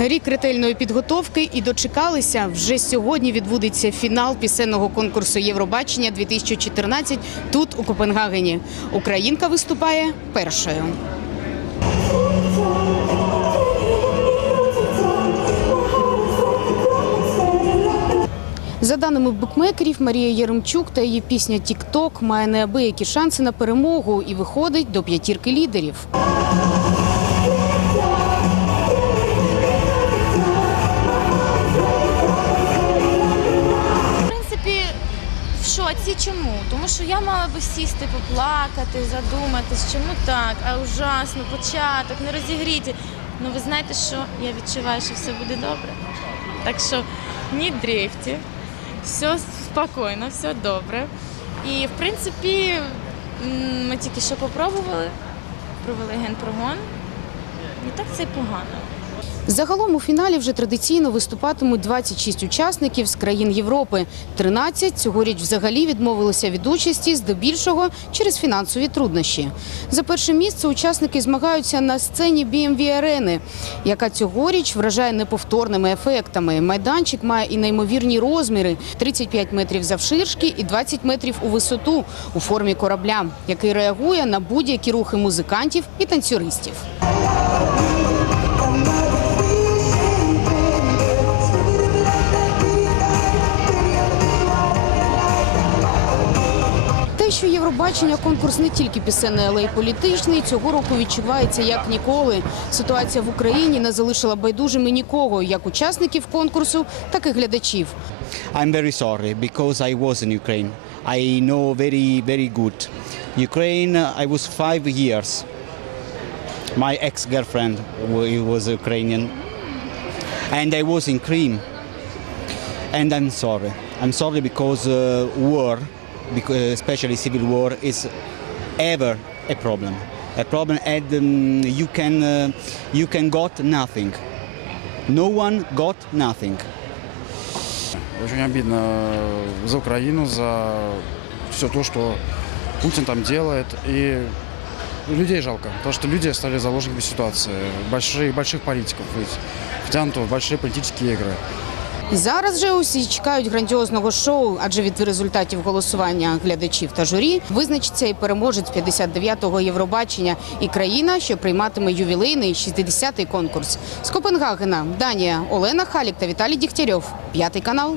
Рік ретельної підготовки і дочекалися. Вже сьогодні відбудеться фінал пісенного конкурсу Євробачення 2014 тут у Копенгагені. Українка виступає першою. За даними букмекерів, Марія Єремчук та її пісня Тік-Ток має неабиякі шанси на перемогу і виходить до п'ятірки лідерів. В шоці чому? Тому що я мала би сісти, поплакати, задуматись, чому так, а ужасно, початок, не розігріті. Ну ви знаєте, що я відчуваю, що все буде добре. Так що ні дрейфті, все спокійно, все добре. І в принципі, ми тільки що попробували, провели генпрогон. Не так це й погано. Загалом у фіналі вже традиційно виступатимуть 26 учасників з країн Європи. 13 цьогоріч взагалі відмовилися від участі, здебільшого через фінансові труднощі. За перше місце учасники змагаються на сцені BMW арени, яка цьогоріч вражає неповторними ефектами. Майданчик має і неймовірні розміри: 35 метрів завширшки і 20 метрів у висоту у формі корабля, який реагує на будь-які рухи музикантів і танцюристів. Що Євробачення конкурс не тільки пісенний, але й політичний, цього року відчувається як ніколи. Ситуація в Україні не залишила байдужими нікого, як учасників конкурсу, так і глядачів. I'm very sorry because I was in Ukraine. I know very, very good. Ukraine, I was five years. My ex-girlfriend was Ukrainian. And I was in Crimea. And I'm sorry. I'm sorry because uh, war, especially civil war, is ever a problem. A problem and um, you can uh, you can got nothing. No one got nothing. Очень обидно за Украину, за все то, что Путин там делает. И людей жалко, потому что люди стали заложниками ситуации. Больших, больших политиков ведь втянуты в большие политические игры. Зараз же усі чекають грандіозного шоу, адже від результатів голосування глядачів та журі визначиться і переможець 59-го Євробачення і країна, що прийматиме ювілейний 60-й конкурс. З Копенгагена, Данія, Олена Халік та Віталій Дігтярьов. П'ятий канал.